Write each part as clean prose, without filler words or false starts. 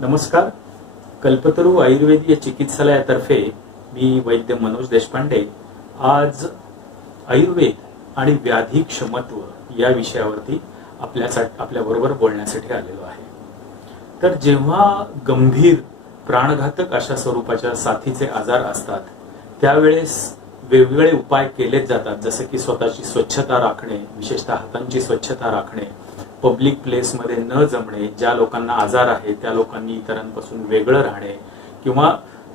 नमस्कार. कल्पतरू आयुर्वेदीय चिकित्सालयातर्फे मी वैद्य मनोज देशपांडे आज आयुर्वेद आणि व्याधी क्षमत्व या विषयावरती आपल्याबरोबर बोलण्यासाठी आलेलो आहे. तर जेव्हा गंभीर प्राणघातक अशा स्वरूपाच्या साथीचे आजार असतात त्यावेळेस वेगवेगळे उपाय केलेच जातात, जसे की स्वतःची स्वच्छता राखणे, विशेषतः हातांची स्वच्छता राखणे, पब्लिक प्लेसमध्ये न जमणे, ज्या लोकांना आजार आहे त्या लोकांनी इतरांपासून वेगळं राहणे किंवा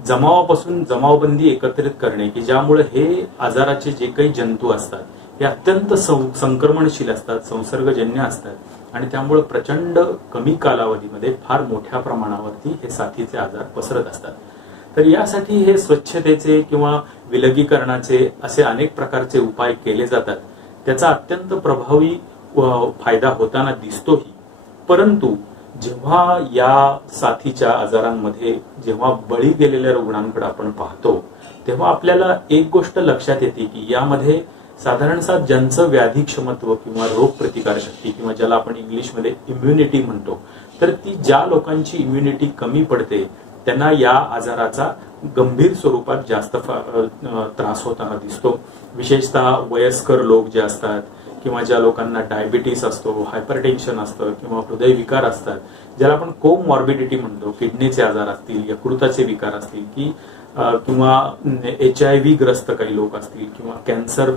जमावापासून जमावबंदी एकत्रित करणे की ज्यामुळे हे आजाराचे जे काही जंतू असतात हे अत्यंत संक्रमणशील असतात, संसर्गजन्य असतात आणि त्यामुळे प्रचंड कमी कालावधीमध्ये फार मोठ्या प्रमाणावरती हे साथीचे आजार पसरत असतात. तर यासाठी हे स्वच्छतेचे किंवा विलगीकरणाचे असे अनेक प्रकारचे उपाय केले जातात. त्याचा अत्यंत प्रभावी फायदा होताना दिसतोही. परंतु जेव्हा या साथीच्या आजारांमध्ये जेव्हा बळी गेलेल्या रुग्णांकडे आपण पाहतो तेव्हा आपल्याला एक गोष्ट लक्षात येते की यामध्ये साधारणतः ज्यांचं व्याधी क्षमत्व किंवा रोग प्रतिकार शक्ती किंवा ज्याला आपण इंग्लिशमध्ये इम्युनिटी म्हणतो, तर ती ज्या लोकांची इम्युनिटी कमी पडते त्यांना या आजाराचा गंभीर स्वरूपात जास्त त्रास होताना दिसतो. विशेषतः वयस्कर लोक जे असतात किंवा ज्या लोकांना डायबिटीस असतो, हायपरटेन्शन असतं किंवा हृदयविकार असतात, ज्याला आपण कोमॉर्बिडिटी म्हणतो, किडनीचे आजार असतील, यकृताचे विकार असतील की किंवा HIV ग्रस्त काही लोक असतील किंवा कॅन्सर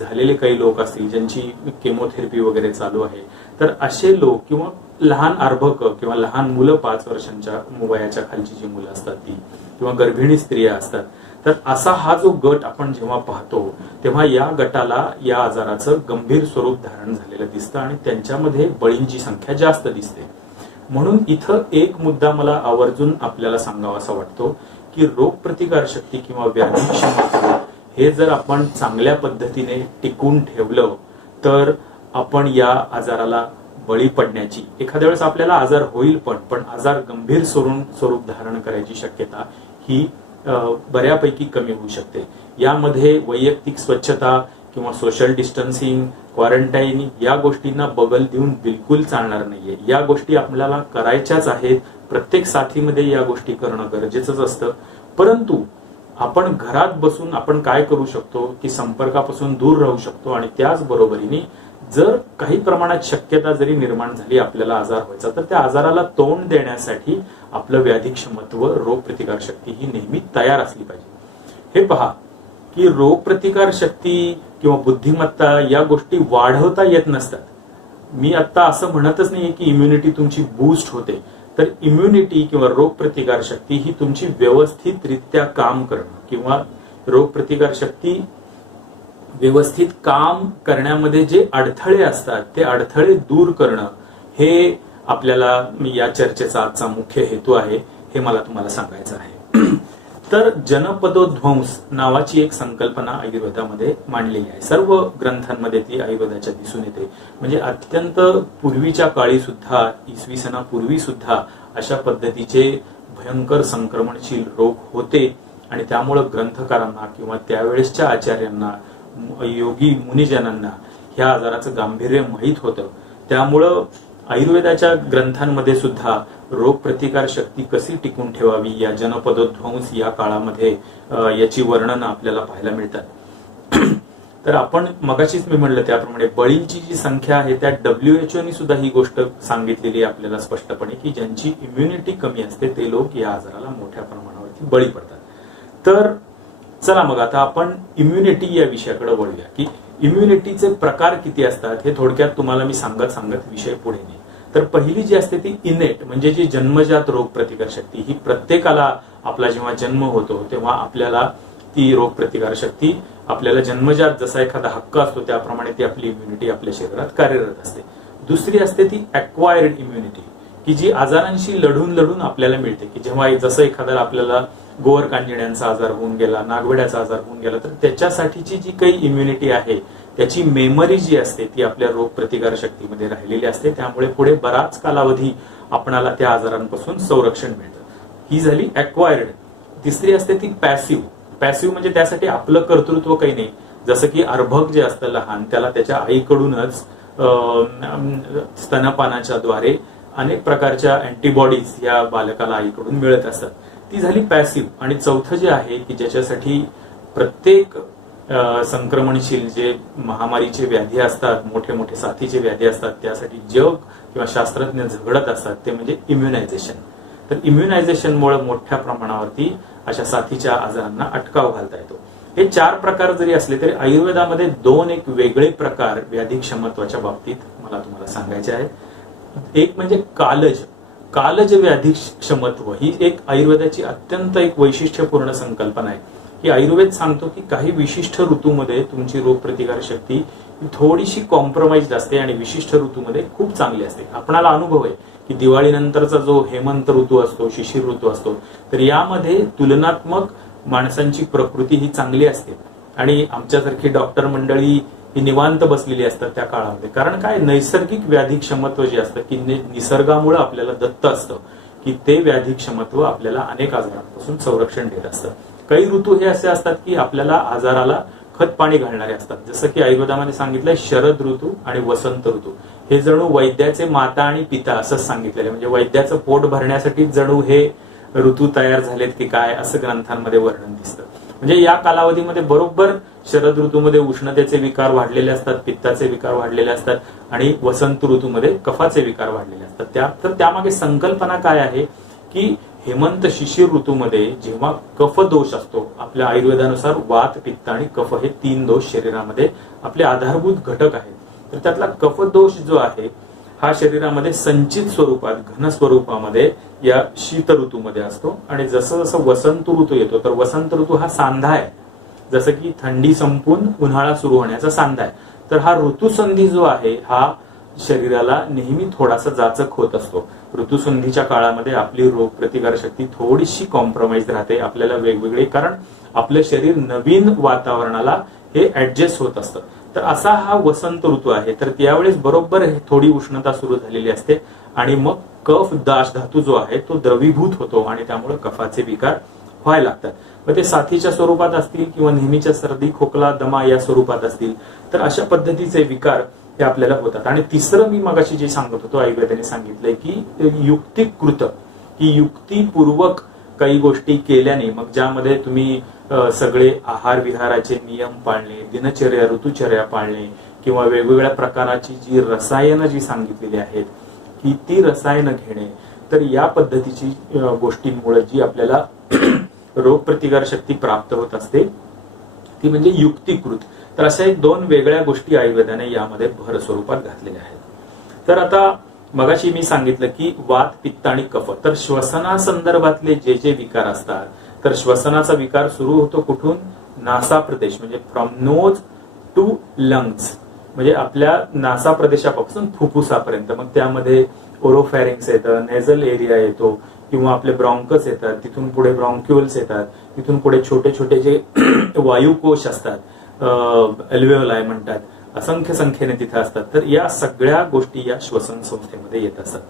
झालेले काही लोक असतील ज्यांची केमोथेरपी वगैरे चालू आहे, तर असे लोक किंवा लहान अर्भक किंवा लहान मुलं 5 वर्षांच्या वयाच्या खालची जी मुलं असतात ती किंवा गर्भिणी स्त्रिया असतात, तर असा हा जो गट आपण जेव्हा पाहतो तेव्हा या गटाला या आजाराचं गंभीर स्वरूप धारण झालेलं दिसतं आणि त्यांच्यामध्ये बळींची संख्या जास्त दिसते. म्हणून इथं एक मुद्दा मला आवर्जून आपल्याला सांगावासा वाटतो की रोगप्रतिकार शक्ती किंवा व्याधी क्षमत्व हे जर आपण चांगल्या पद्धतीने टिकून ठेवलं तर आपण या आजाराला बळी पडण्याची, एखाद्या वेळेस आपल्याला आजार होईल पण आजार गंभीर स्वरूप धारण करायची शक्यता ही बऱ्यापैकी कमी होऊ शकते. यामध्ये वैयक्तिक स्वच्छता किंवा सोशल डिस्टन्सिंग, क्वारंटाईन या गोष्टींना बगल देऊन बिलकुल चालणार नाहीये. या गोष्टी आपल्याला करायच्याच आहेत. प्रत्येक साथीमध्ये या गोष्टी करणं गरजेचंच असतं. परंतु आपण घरात बसून आपण काय करू शकतो की संपर्कापासून दूर राहू शकतो आणि त्याच बरोबरीने जर काही प्रमाणात शक्यता जरी निर्माण झाली आपल्याला आजार व्हायचा तर त्या आजाराला तोंड देण्यासाठी आपलं व्याधी क्षमत्व, रोगप्रतिकार शक्ती ही नेहमी तयार असली पाहिजे. हे पहा की रोगप्रतिकार शक्ती किंवा बुद्धिमत्ता या गोष्टी वाढवता येत नसतात. मी आता असं म्हणतच नाहीये की इम्युनिटी तुमची बूस्ट होते, तर इम्युनिटी किंवा रोगप्रतिकार शक्ती ही तुमची व्यवस्थितरित्या काम करणं किंवा रोगप्रतिकार शक्ती व्यवस्थित काम करण्यामध्ये जे अडथळे असतात ते अडथळे दूर करणं हे आपल्याला या चर्चेचा आजचा मुख्य हेतू आहे, हे मला तुम्हाला सांगायचं आहे. तर जनपदोध्वंस नावाची एक संकल्पना आयुर्वेदामध्ये मांडलेली आहे. सर्व ग्रंथांमध्ये ती आयुर्वेदाच्या दिसून येते. म्हणजे अत्यंत पूर्वीच्या काळी सुद्धा, इसवी सनापूर्वी सुद्धा अशा पद्धतीचे भयंकर संक्रमणशील रोग होते आणि त्यामुळे ग्रंथकारांना किंवा त्यावेळेसच्या आचार्यांना, योगी मुनिजनांना ह्या आजाराचं गांभीर्य माहीत होतं. त्यामुळं आयुर्वेदाच्या ग्रंथांमध्ये सुद्धा रोगप्रतिकार शक्ती कशी टिकून ठेवावी या जनपदोध्वंस या काळामध्ये याची वर्णनं आपल्याला पाहायला मिळतात. तर आपण मगाशीच मी म्हणलं त्याप्रमाणे बळींची जी संख्या आहे त्या WHO ने सुद्धा ही गोष्ट सांगितलेली आहे आपल्याला स्पष्टपणे की ज्यांची इम्युनिटी कमी असते ते लोक या आजाराला मोठ्या प्रमाणावरती बळी पडतात. तर चला मग आता आपण इम्युनिटी या विषयाकडे वळूया की इम्युनिटीचे प्रकार किती असतात हे थोडक्यात तुम्हाला मी सांगत विषय पुढे नेईन. तर पहिली जी असते ती इनेट म्हणजे जी जन्मजात रोगप्रतिकार शक्ती, ही प्रत्येकाला आपला जेव्हा जन्म होतो तेव्हा आपल्याला ती रोगप्रतिकार शक्ती आपल्याला जन्मजात जसा एखादा हक्क असतो त्याप्रमाणे ती आपली इम्युनिटी आपल्या शरीरात कार्यरत असते. दुसरी असते ती अक्वायर्ड इम्युनिटी की जी आजारांशी लढून आपल्याला मिळते की जेव्हा जसं एखाद्याला आपल्याला गोवर कांजिण्यांचा आजार होऊन गेला, नागवेड्याचा आजार होऊन गेला, तर त्याच्यासाठीची जी काही इम्युनिटी आहे त्याची मेमरी जी असते ती आपल्या रोगप्रतिकार शक्तीमध्ये राहिलेली असते. त्यामुळे पुढे बराच कालावधी आपणाला त्या आजारांपासून संरक्षण मिळतं. ही झाली अक्वायर्ड. तिसरी असते ती पॅसिव्ह म्हणजे त्यासाठी आपलं कर्तृत्व काही नाही. जसं की अर्भक जे असतं लहान त्याला त्याच्या आईकडूनच स्तनपानाच्या द्वारे अनेक प्रकारच्या अँटीबॉडीज या बालकाला आईकडून मिळत असतात. ती झाली पॅसिव्ह. आणि चौथं जे आहे की ज्याच्यासाठी प्रत्येक संक्रमणशील जे महामारीचे व्याधी असतात, मोठे मोठे साथीचे व्याधी असतात, त्यासाठी जग किंवा शास्त्रज्ञ झगडत असतात, ते म्हणजे इम्युनायझेशन. तर इम्युनायझेशनमुळे मोठ्या प्रमाणावरती अशा साथीच्या आजारांना अटकाव घालता येतो. हे 4 प्रकार जरी असले तरी आयुर्वेदामध्ये 2 एक वेगळे प्रकार व्याधी क्षमत्वाच्या बाबतीत मला तुम्हाला सांगायचे आहेत. एक म्हणजे कालज व्याधी क्षमत्व ही एक आयुर्वेदाची अत्यंत एक वैशिष्ट्यपूर्ण संकल्पना आहे. की आयुर्वेद सांगतो की काही विशिष्ट ऋतूमध्ये तुमची रोगप्रतिकार शक्ती थोडीशी कॉम्प्रोमाइज असते आणि विशिष्ट ऋतूमध्ये खूप चांगली असते. आपणाला अनुभव आहे की दिवाळीनंतरचा जो हेमंत ऋतू असतो, शिशिर ऋतू असतो, तर यामध्ये तुलनात्मक माणसांची प्रकृती ही चांगली असते आणि आमच्यासारखी डॉक्टर मंडळी ही निवांत बसलेली असतात त्या काळामध्ये. कारण काय, नैसर्गिक व्याधी क्षमत्व जे असतं की निसर्गामुळे आपल्याला दत्त असतं की ते व्याधी क्षमत्व आपल्याला अनेक आजारांपासून संरक्षण देत असतं. काही ऋतू हे असे असतात की आपल्याला आजाराला खत पाणी घालणारे असतात. जसं की आयुर्वेदामध्ये सांगितलंय शरद ऋतू आणि वसंत ऋतू हे जणू वैद्याचे माता आणि पिता असंच सांगितलेलं आहे. म्हणजे वैद्याचं पोट भरण्यासाठी जणू हे ऋतू तयार झालेत की काय असं ग्रंथांमध्ये वर्णन दिसतं. म्हणजे या कालावधीमध्ये बरोबर शरद ऋतूमध्ये उष्णतेचे विकार वाढलेले असतात, पित्ताचे विकार वाढलेले असतात आणि वसंत ऋतूमध्ये कफाचे विकार वाढलेले असतात. तर त्यामागे संकल्पना काय आहे की हेमंत शिशिर ऋतूमध्ये जेव्हा कफ दोष असतो, आपल्या आयुर्वेदानुसार वात, पित्त आणि कफ हे 3 दोष शरीरामध्ये आपले आधारभूत घटक आहेत. तर त्यातला कफ दोष जो आहे हा शरीरामध्ये संचित स्वरूपात, घन स्वरूपामध्ये या शीत ऋतूमध्ये असतो. आणि जसं जसं वसंत ऋतू येतो, तर वसंत ऋतू हा सांधा आहे. जसं की थंडी संपून उन्हाळा सुरू होण्याचा सांधा आहे. तर हा ऋतुसंधी जो आहे हा शरीराला नेहमी थोडासा जाचक होत असतो. ऋतुसंधीच्या काळामध्ये आपली रोगप्रतिकार शक्ती थोडीशी कॉम्प्रोमाइज राहते. आपल्याला वेगवेगळे, कारण आपलं शरीर नवीन वातावरणाला हे ऍडजस्ट होत असतं. तर असा हा वसंत ऋतू आहे. तर त्यावेळेस बरोबर थोडी उष्णता सुरू झालेली असते आणि मग कफ दाश धातू जो आहे तो द्रवीभूत होतो आणि त्यामुळे कफाचे विकार व्हायला लागतात. मग ते साथीच्या स्वरूपात असतील किंवा नेहमीच्या सर्दी, खोकला, दमा या स्वरूपात असतील, तर अशा पद्धतीचे विकार हे आपल्याला होतात. आणि तिसरं मी मगाशी जे सांगत होतो, आयुर्वेदाने सांगितलंय की युक्तिकृत, की युक्तिपूर्वक काही गोष्टी केल्याने, मग ज्यामध्ये तुम्ही सगळे आहार विहाराचे नियम पाळणे, दिनचर्या, ऋतुचर्या पाळणे किंवा वेगवेगळ्या प्रकाराची जी रसायनं जी सांगितलेली आहेत की ती रसायनं घेणे, तर या पद्धतीची गोष्टींमुळे जी आपल्याला रोगप्रतिकार शक्ती प्राप्त होत असते ती म्हणजे युक्तिकृत. तर अशा 2 वेगळ्या गोष्टी आयुर्वेदाने यामध्ये भर स्वरूपात घातलेल्या आहेत. तर आता मगाशी मी सांगितलं की वात, पित्त आणि कफ, तर श्वसनासंदर्भातले जे जे विकार असतात, तर श्वसनाचा विकार सुरू होतो कुठून, नासा प्रदेश, म्हणजे फ्रॉम नोज टू लंग्स, म्हणजे आपल्या नासा प्रदेशापासून फुफ्फुसापर्यंत. मग त्यामध्ये ओरोफॅरिंग्स येतं, नेझल एरिया येतो किंवा आपले ब्रॉन्कस येतात, तिथून पुढे ब्रॉन्क्युल्स येतात, तिथून पुढे छोटे छोटे जे वायुकोश असतात, अल्वेओलाई म्हणतात, असंख्य संख्येने तिथे असतात. तर या सगळ्या गोष्टी या श्वसन संस्थेमध्ये येत असतात.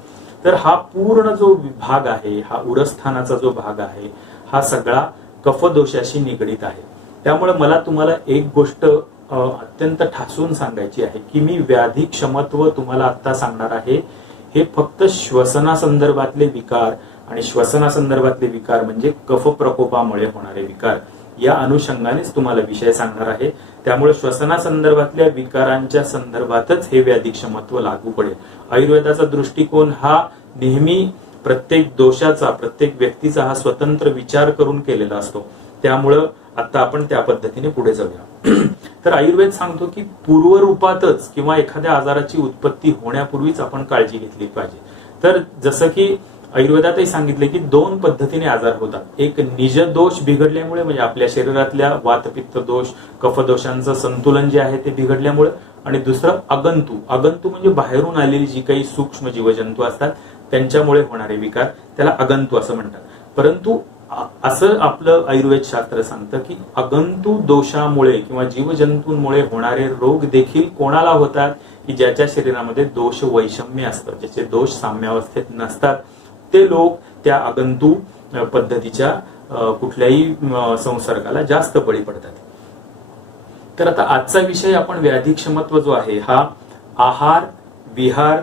तर हा पूर्ण जो भाग आहे, हा उरस्थानाचा जो भाग आहे, हा सगळा कफदोषाशी निगडीत आहे. त्यामुळे मला तुम्हाला एक गोष्ट अत्यंत ठासून सांगायची आहे की मी व्याधी क्षमत्व तुम्हाला आता सांगणार आहे हे फक्त श्वसनासंदर्भातले विकार, आणि श्वसनासंदर्भातले विकार म्हणजे कफ प्रकोपामुळे होणारे विकार, या अनुषंगानेच तुम्हाला विषय सांगणार आहे. त्यामुळे श्वसनासंदर्भातल्या विकारांच्या संदर्भातच हे व्याधी क्षमत्व लागू पडेल. आयुर्वेदाचा दृष्टिकोन हा नेहमी प्रत्येक दोषाचा, प्रत्येक व्यक्तीचा हा स्वतंत्र विचार करून केलेला असतो. त्यामुळं आता आपण त्या पद्धतीने पुढे जाऊया. तर आयुर्वेद सांगतो की पूर्वरूपातच किंवा एखाद्या आजाराची उत्पत्ती होण्यापूर्वीच आपण काळजी घेतली पाहिजे. तर जसं की आयुर्वेदातही सांगितले की 2 पद्धतीने आजार होतात. एक निज दोष बिघडल्यामुळे, म्हणजे आपल्या शरीरातल्या वातपित्त दोष, कफदोषांचं संतुलन जे आहे ते बिघडल्यामुळे, आणि दुसरं अगंतू. अगंतू म्हणजे बाहेरून आलेली जी काही सूक्ष्म जीवजंतू असतात त्यांच्यामुळे होणारे विकार, त्याला अगंतू असं म्हणतात. परंतु असं आपलं आयुर्वेद शास्त्र सांगतं की अगंतू दोषामुळे किंवा जीवजंतूंमुळे होणारे रोग देखील कोणाला होतात, की ज्याच्या शरीरामध्ये दोष वैषम्य असतं, ज्याचे दोष साम्यावस्थेत नसतात, ते लोक त्या अगंतू पद्धतीच्या कुठल्याही संसर्गाला जास्त बळी पडतात. तर आता आजचा विषय आपण व्याधी क्षमत्व जो आहे हा आहार, विहार,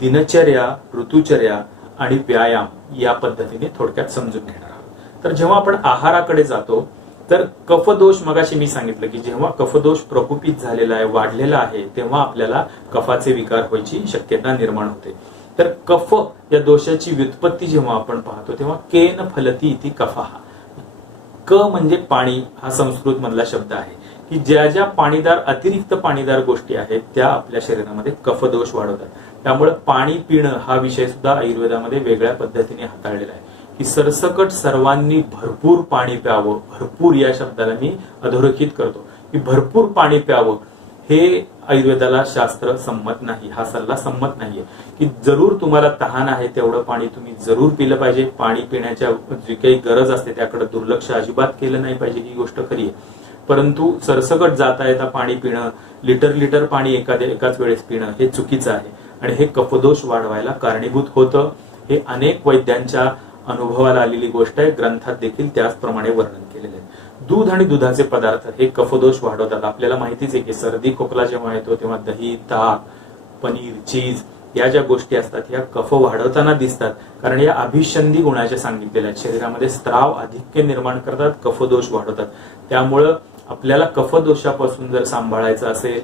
दिनचर्या, ऋतुचर्या आणि व्यायाम या पद्धतीने थोडक्यात समजून घेणार आहोत. तर जेव्हा आपण आहाराकडे जातो तर कफदोष, मगाशी मी सांगितलं की जेव्हा कफदोष प्रकोपित झालेला आहे, वाढलेला आहे, तेव्हा आपल्याला कफाचे विकार व्हायची शक्यता निर्माण होते. तर कफ या दोषाची व्युत्पत्ती जेव्हा आपण पाहतो तेव्हा केन फलती इति कफः. क म्हणजे पाणी, हा संस्कृत मधला शब्द आहे की ज्या ज्या पाणीदार, अतिरिक्त पाणीदार गोष्टी आहेत त्या आपल्या शरीरामध्ये कफदोष वाढवतात. त्यामुळे पाणी पिणं हा विषय सुद्धा आयुर्वेदामध्ये वेगळ्या पद्धतीने हाताळलेला आहे की सरसकट सर्वांनी भरपूर पाणी प्यावं. भरपूर या शब्दाला मी अधोरेखित करतो की भरपूर पाणी प्यावं हे आयुर्वेदाला शास्त्र संमत नाही, हा सल्ला संमत नाहीये. की जरूर तुम्हाला तहान आहे तेवढं पाणी तुम्ही जरूर पिलं पाहिजे. पाणी पिण्याच्या जी काही गरज असते त्याकडे दुर्लक्ष अजिबात केलं नाही पाहिजे, ही गोष्ट खरी आहे. परंतु सरसकट जाता येता पाणी पिणं, लिटर पाणी एकाच वेळेस पिणं हे चुकीचं आहे आणि हे कफदोष वाढवायला कारणीभूत होतं. हे अनेक वैद्यांच्या अनुभवाला आलेली गोष्ट आहे. ग्रंथात देखील त्याचप्रमाणे वर्णन केलेले आहे. दूध आणि दुधाचे पदार्थ हे कफदोष वाढवतात. आपल्याला माहितीच आहे की सर्दी खोकला जेव्हा येतो तेव्हा दही, ताक, पनीर, चीज या ज्या गोष्टी असतात ह्या कफ वाढवताना दिसतात, कारण या अभिसंधी गुणाच्या सांगितलेल्या आहेत. शरीरामध्ये स्त्राव आधिक्य निर्माण करतात, कफदोष वाढवतात. त्यामुळं आपल्याला कफदोषापासून जर सांभाळायचं असेल,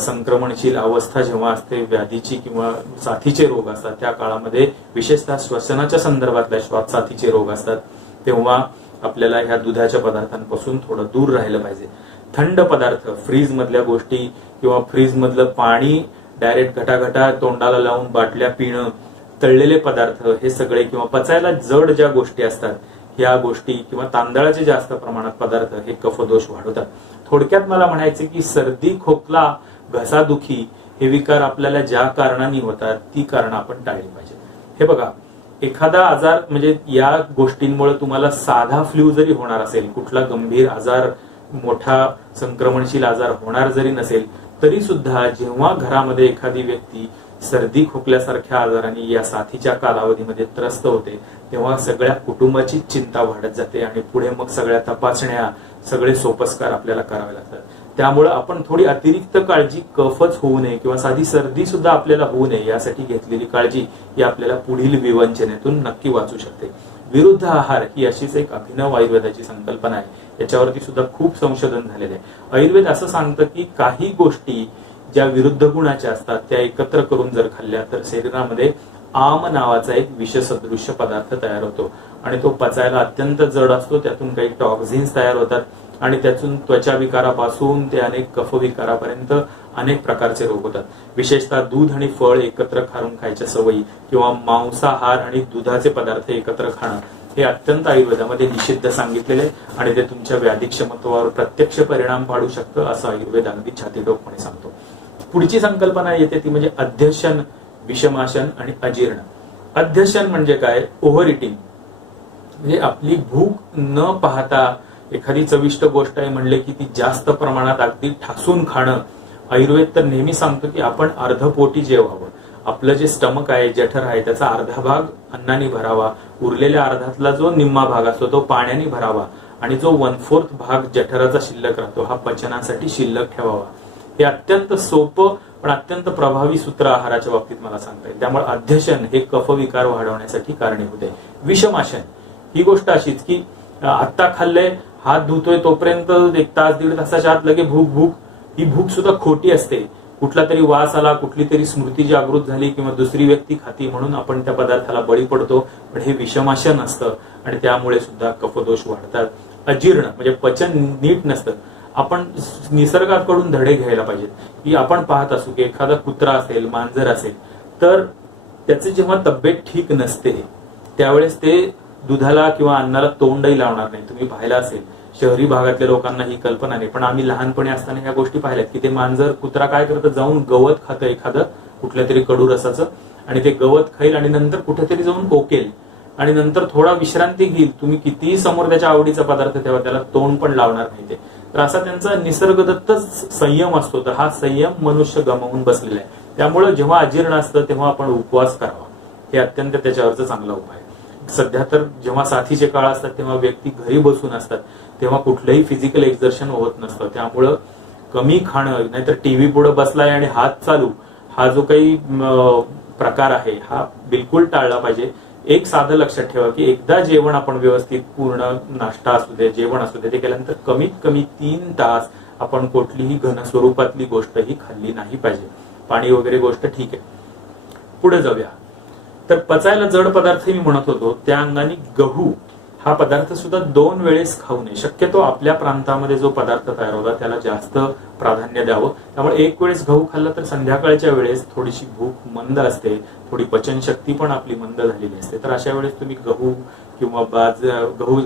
संक्रमणशील अवस्था जेव्हा असते, व्याधीची किंवा साथीचे रोग असतात त्या काळामध्ये, विशेषतः श्वसनाच्या संदर्भातल्या साथीचे रोग असतात, तेव्हा आपल्याला ह्या दुधाच्या पदार्थांपासून थोडं दूर राहिलं पाहिजे. थंड पदार्थ, फ्रीज मधल्या गोष्टी किंवा फ्रीज मधलं पाणी डायरेक्ट घटाघटा तोंडाला लावून बाटल्या पिणं, तळलेले पदार्थ हे सगळे, किंवा पचायला जड ज्या गोष्टी असतात ह्या गोष्टी, किंवा तांदळाचे जास्त प्रमाणात पदार्थ हे कफदोष वाढवतात. थोडक्यात मला म्हणायचे की सर्दी, खोकला, घसादुखी हे विकार आपल्याला ज्या कारणाने होतात ती कारण आपण टाळली पाहिजे. हे बघा, एखादा आजार म्हणजे या गोष्टींमुळे तुम्हाला साधा फ्लू जरी होणार असेल, कुठला गंभीर आजार, मोठा संक्रमणशील आजार होणार जरी नसेल, तरी सुद्धा जेव्हा घरामध्ये एखादी व्यक्ती सर्दी खोकल्यासारख्या आजाराने या साथीच्या कालावधीमध्ये त्रस्त होते तेव्हा सगळ्या कुटुंबाची चिंता वाढत जाते आणि पुढे मग सगळ्या तपासण्या, सगळे सोपस्कार आपल्याला करावे लागतात. त्यामुळे आपण थोडी अतिरिक्त काळजी, कफच होऊ नये किंवा साधी सर्दी सुद्धा आपल्याला होऊ नये यासाठी घेतलेली काळजी ही आपल्याला पुढील विवंचनेतून नक्की वाचू शकते. विरुद्ध आहार ही अशीच एक अभिनव आयुर्वेदाची संकल्पना आहे. याच्यावरती सुद्धा खूप संशोधन झालेले आहे. आयुर्वेद असं सांगतं की काही गोष्टी ज्या विरुद्ध गुणाच्या असतात त्या एकत्र करून जर खाल्ल्या तर शरीरामध्ये आम नावाचा एक विषसदृश्य पदार्थ तयार होतो आणि तो पचायला अत्यंत जड असतो. त्यातून काही टॉक्झिन्स तयार होतात आणि त्यातून त्वचा विकारापासून ते अनेक कफ विकारापर्यंत अनेक प्रकारचे रोग होतात. विशेषतः दूध आणि फळ एकत्र खाऊन खायच्या सवयी किंवा मांसाहार आणि दुधाचे पदार्थ एकत्र खाणं हे अत्यंत आयुर्वेदामध्ये निषिद्ध सांगितलेले आणि ते तुमच्या व्याधी क्षमतेवर प्रत्यक्ष परिणाम पाडू शकतं असं आयुर्वेद अगदी छातीडोकपणे सांगतो. पुढची संकल्पना येते ती म्हणजे अध्यशन, विषमाशन आणि अजीर्ण. अध्यशन म्हणजे काय? ओव्हर इटिंग, म्हणजे आपली भूक न पाहता एखादी चविष्ट गोष्ट आहे म्हणले की ती जास्त प्रमाणात अगदी ठासून खाणं. आयुर्वेद तर नेहमी सांगतो की आपण अर्धपोटी जेवावं. आपलं जे स्टमक आहे, जठर आहे, त्याचा अर्धा भाग अन्नाने भरावा, उरलेल्या अर्धातला जो निम्मा भाग असतो तो पाण्याने भरावा आणि जो 1/4 भाग जठराचा शिल्लक राहतो हा पचनासाठी शिल्लक ठेवावा. हे अत्यंत सोपं पण अत्यंत प्रभावी सूत्र आहाराच्या बाबतीत मला सांगता येईल. त्यामुळे अध्यशन हे कफविकार वाढवण्यासाठी कारणीभूत आहे. विषमाशन ही गोष्ट अशीच की आत्ता खाल्लंय, हात धुतोय तोपर्यंत 1 तास 1.5 तासाच्या आत लगे भूक, ही भूक सुद्धा खोटी असते. कुठला तरी वास आला, कुठली तरी स्मृती जागृत झाली किंवा दुसरी व्यक्ती खाती म्हणून आपण त्या पदार्थाला बळी पडतो, पण हे विषमाशन असतं आणि त्यामुळे सुद्धा कफदोष वाढतात. अजीर्ण म्हणजे पचन नीट नसतं. आपण निसर्गाकडून धडे घ्यायला पाहिजेत की आपण पाहत असू की एखादा कुत्रा असेल, मांजर असेल, तर त्याचे जेव्हा तब्येत ठीक नसते त्यावेळेस ते दुधाला किंवा अन्नाला तोंडही लावणार नाही. तुम्ही पाहिलं असेल, शहरी भागातल्या लोकांना ही कल्पना नाही, पण आम्ही लहानपणी असताना ह्या गोष्टी पाहिल्यात की ते मांजर, कुत्रा काय करतं, जाऊन गवत खातं एखादं कुठल्या तरी कडू रसाचं आणि ते गवत खाईल आणि नंतर कुठेतरी जाऊन ओकेल आणि नंतर थोडा विश्रांती घेईल. तुम्ही कितीही समोर त्याच्या आवडीचा पदार्थ तेव्हा त्याला तोंड पण लावणार नाही ते. तर असा त्यांचा निसर्गदत्तच संयम असतो. तर हा संयम मनुष्य गमावून बसलेला आहे. त्यामुळे जेव्हा अजीर्ण असतं तेव्हा आपण उपवास करावा, हे अत्यंत त्याच्यावरचा चांगला उपाय. सध्या तर जेव्हा साथीचे काळ असतात तेव्हा व्यक्ती घरी बसून असतात, तेव्हा कुठलंही फिजिकल एक्झर्शन होत नसतं. त्यामुळं कमी खाणं, नाहीतर टीव्ही पुढे बसलाय आणि हात चालू, हा जो काही प्रकार आहे हा बिलकुल टाळला पाहिजे. एक साधं लक्षात ठेवा की एकदा जेवण आपण व्यवस्थित पूर्ण नाश्ता असू दे जेवण असू दे ते केल्यानंतर कमीत कमी 3 तास आपण कुठलीही घन स्वरूपातली गोष्ट ही खाल्ली नाही पाहिजे. पाणी वगैरे गोष्ट ठीक आहे. पुढे जाऊया. तर पचायला जड पदार्थ मी म्हणत होतो त्या अंगाने गहू हा पदार्थ सुद्धा 2 वेळेस खाऊ नये. शक्यतो आपल्या प्रांतामध्ये जो पदार्थ तयार होता त्याला जास्त प्राधान्य द्यावं. त्यामुळे एक वेळेस गहू खाल्ला तर संध्याकाळच्या वेळेस थोडीशी भूक मंद असते, थोडी पचनशक्ती पण आपली मंद झालेली असते. तर अशा वेळेस तुम्ही गहू किंवा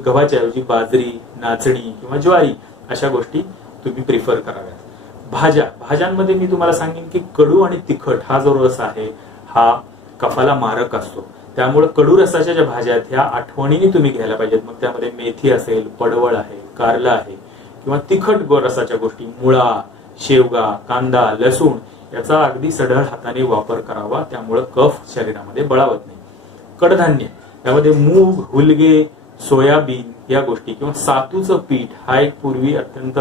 गव्हाच्या ऐवजी बाजरी, नाचणी किंवा ज्वारी अशा गोष्टी तुम्ही प्रिफर कराव्यात. भाज्यांमध्ये मी तुम्हाला सांगेन की कडू आणि तिखट हा जो रस आहे हा कफाला मारक असतो. त्यामुळे कडू रसाच्या ज्या भाज्या आहेत ह्या आठवणीने तुम्ही घ्यायला पाहिजेत. मग त्यामध्ये मेथी असेल, पडवळ आहे, कारला आहे किंवा तिखट रसाच्या गोष्टी मुळा, शेवगा, कांदा, लसूण याचा अगदी सढळ हाताने वापर करावा. त्यामुळे कफ शरीरामध्ये बळावत नाही. कडधान्य त्यामध्ये मूग, हुलगे, सोयाबीन या गोष्टी किंवा सातूचं पीठ हा एक पूर्वी अत्यंत